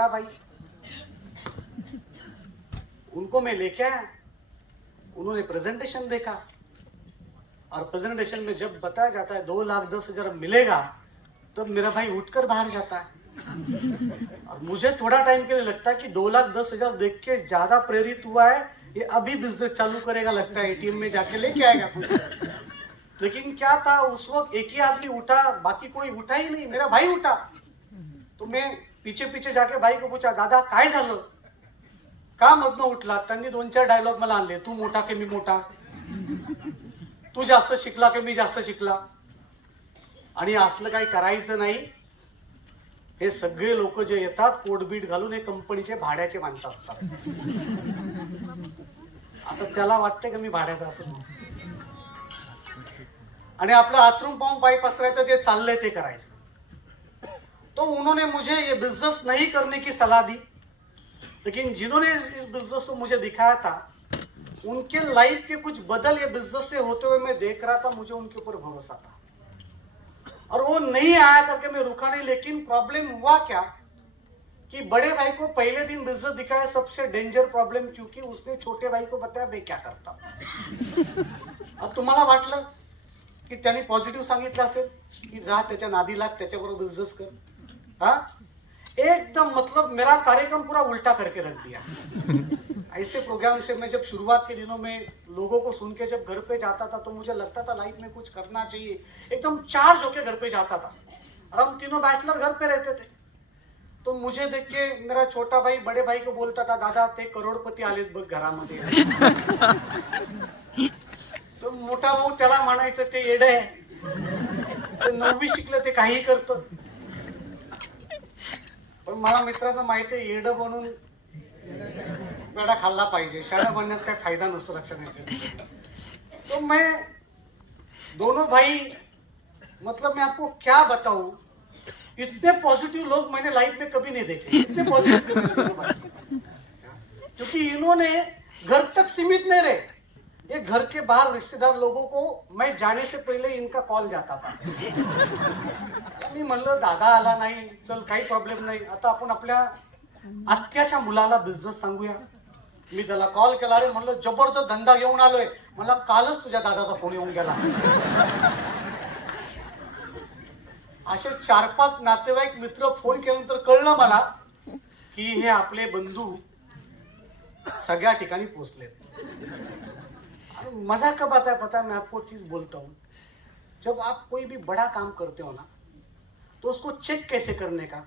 बड़ा भाई, उनको मैं लेके आया, उन्होंने प्रेजेंटेशन देखा और प्रेजेंटेशन में जब बताया जाता है 2,10,000 मिलेगा, तब मेरा भाई उठकर बाहर जाता है। और मुझे थोड़ा टाइम के लिए लगता है कि 2,10,000 देख के ज्यादा प्रेरित हुआ है, ये अभी बिजनेस चालू करेगा, लगता है एटीएम में जाके लेके आएगा कुछ। लेकिन क्या था, उस वक्त एक ही आदमी उठा, बाकी कोई उठा ही नहीं, मेरा भाई उठा। तो मैं पीछे पीछे जाके भाई को पूछा, दादा काय झालं, का मधनं उठला? त्यांनी 2-4 डायलॉग मला आणले, तू मोठा की मी मोठा, तू जास्त शिकला की मी जास्त शिकला, आणि असलं काही करायचं नाही। हे सगळे लोक जे येतात कोटबीट घालून, हे कंपनीचे भाड्याचे माणसं असतात। आता त्याला वाटतं का मी भाड्याचा असं, आणि आपलं आतरून पाहून पाई पसरायचं जे चाललंय ते करायचं। तो उन्होंने मुझे ये बिजनेस नहीं करने की सलाह दी, लेकिन जिन्होंने इस बिजनेस को मुझे दिखाया था, उनके लाइफ के कुछ बदल ये बिजनेस से होते हुए मैं देख रहा था, मुझे उनके ऊपर भरोसा था। और वो नहीं आया करके मैं रुका नहीं, लेकिन प्रॉब्लम हुआ क्या कि बड़े भाई को पहले दिन बिजनेस दिखाया, सबसे डेंजर प्रॉब्लम, क्योंकि उसने छोटे भाई को बताया मैं क्या करता हूं। अब तुम्हाला वाटलं की त्यांनी पॉझिटिव्ह सांगितलं असेल की जा त्याच्या नादी लाग, त्याच्याबरोबर बिजनेस कर, हाँ एकदम मतलब मेरा कार्यक्रम पूरा उल्टा करके रख दिया। ऐसे प्रोग्राम से मैं जब शुरुआत के दिनों में लोगों को सुन के जब घर पे जाता था, तो मुझे लगता था लाइफ में कुछ करना चाहिए, एकदम चार्ज होके घर पे जाता था। और हम तीनों बैचलर घर पे रहते थे, तो मुझे देख के मेरा छोटा भाई बड़े भाई को बोलता था, दादा ते करोडपती आलेत बघ घरामध्ये। तो मोठा भाऊ त्याला म्हणायचं ते येडं आहे, ते 9वी शिकलं, ते काही करतं। पण मला मित्रांनो माहिती आहे, येडं बनून वेडा खाल्ला पाहिजे, शाळा बनण्यात काही फायदा नसतो, लक्षात घेतलं। तो मैं दोनों भाई, मतलब मैं आपको क्या बताऊं, इतने पॉजिटिव लोग मैंने लाइफ में कभी नहीं देखे, इतने पॉजिटिव, क्योंकि इन्होंने घर तक सीमित नहीं रहे, ये घर के बाहर रिश्तेदार लोगों को मैं जाने से पहले इनका कॉल जाता था। मी म्हणलं दादा आला नाही, चल काही प्रॉब्लेम नाही, आता आपण आपल्या आत्याच्या मुलाला बिझनेस सांगूया। मी त्याला कॉल केला, रे म्हणलं जबरदस्त धंदा घेऊन आलोय, मला कालच तुझ्या दादाचा फोन येऊन गेला। असे 4-5 नातेवाईक मित्र फोन केल्यानंतर कळलं मला की हे आपले बंधू सगळ्या ठिकाणी पोहोचलेत। मजा कब आता है पता है, मैं आपको चीज बोलता हूँ, जब आप कोई भी बड़ा काम करते हो ना, तो उसको चेक कैसे करने का,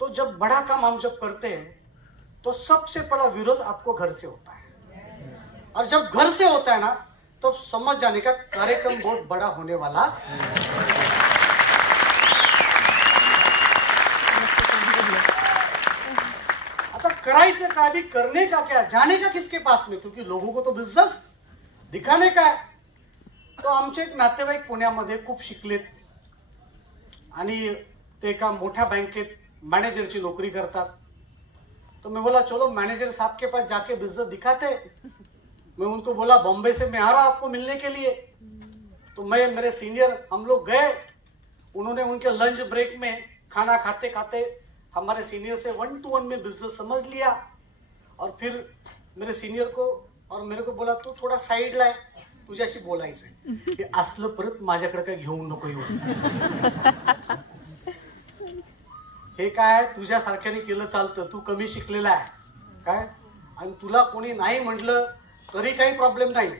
तो जब बड़ा काम हम जब करते हैं तो सबसे पहला विरोध आपको घर से होता है, और जब घर से होता है ना, तो समझ जाने का कार्यक्रम बहुत बड़ा होने वाला। आता करायचं का, अभी करने का क्या, जाने का किसके पास में, क्योंकि लोगों को तो बिजनेस दिखाने का है। तो आमचे एक नातेवाईक पुण्यामध्ये खूप शिकलेत आणि ते एका मोठ्या बँकेत मैनेजर नौकरी करतात। तो मैं बोला चलो मैनेजर साहब के पास जाके बिजनेस दिखाते। मैं उनको बोला बॉम्बे से मैं आ रहा आपको मिलने के लिए। तो मैं मेरे सीनियर हम लोग गए, उन्होंने उनके लंच ब्रेक में खाना खाते खाते हमारे सीनियर से 1-to-1 में बिजनेस समझ लिया, और फिर मेरे सीनियर को और मेरे को बोला तू थोड़ा साइड ला, तुझ्याशी बोलायचंय, हे असलं परत माझ्याकडे काय घेऊन नको येऊ, हे काय तुझ्यासारख्याने केलं चालतं, तू कमी शिकलेला आहे काय, आणि तुला कोणी नाही म्हटलं तरी काही प्रॉब्लेम नाही,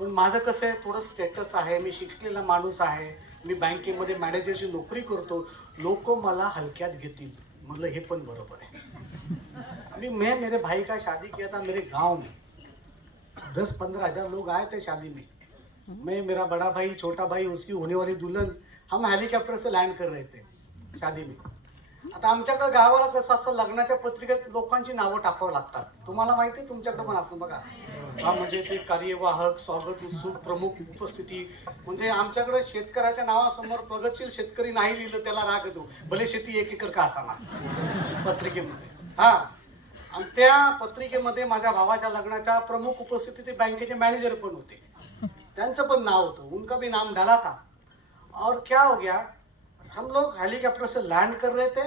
पण माझं कसं आहे थोडं स्टेटस आहे, मी शिकलेला माणूस आहे, मी बँकेमध्ये मॅनेजरची नोकरी करतो, लोक मला हलक्यात घेतील। मतलब हे पण बरोबर है। अभी मैं मेरे भाई का शादी किया था मेरे गांव में, 10-15 हजार लोग आए थे शादी में, मैं मेरा बड़ा भाई छोटा भाई उसकी होने वाली दुल्हन, हम हेलीकॉप्टर से लँड कर रहे थे शादी में। आता आमच्याकडे गावाला कसं असं लग्नाच्या पत्रिकेत लोकांची नावं टाकावं लागतात, तुम्हाला माहिती आहे तुमच्याकडे पण असं बघा, हा म्हणजे ते कार्यवाहक, स्वागत उत्सुक, प्रमुख उपस्थिती, म्हणजे आमच्याकडे शेतकऱ्याच्या नावासमोर प्रगतशील शेतकरी नाही लिहिलं त्याला राग येतो, भले शेती 1 एकर का असाना पत्रिकेमध्ये। हा, आणि त्या पत्रिकेमध्ये माझ्या भावाच्या लग्नाच्या प्रमुख उपस्थिती ते बँकेचे मॅनेजर पण होते, त्यांचं पण नाव होतं, उनका भी नाम डाला था। और क्या हो गया, हम लोग हेलीकॉप्टर से लैंड कर रहे थे,